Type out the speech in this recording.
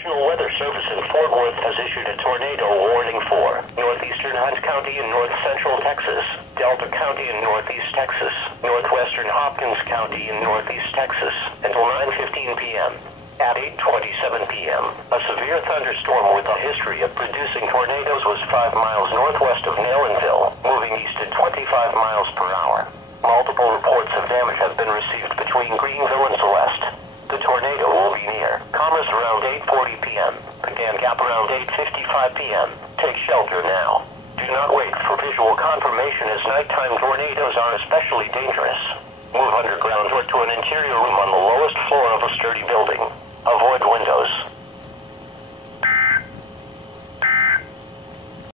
National Weather Service in Fort Worth has issued a tornado warning for northeastern Hunt County in north central Texas, Delta County in northeast Texas, northwestern Hopkins County in northeast Texas, until 9:15 p.m. At 8:27 p.m., a severe thunderstorm with a history of producing tornadoes was 5 miles northwest of Nalenville, moving east at 25 miles per hour. Multiple reports of damage have been received between Greenville and Celeste. The tornado will be near Commerce around 8:40 p.m., Pecan Gap around 8:55 p.m. Take shelter now. Do not wait for visual confirmation as nighttime tornadoes are especially dangerous. Move underground or to an interior room on the lowest floor of a sturdy building. Avoid windows.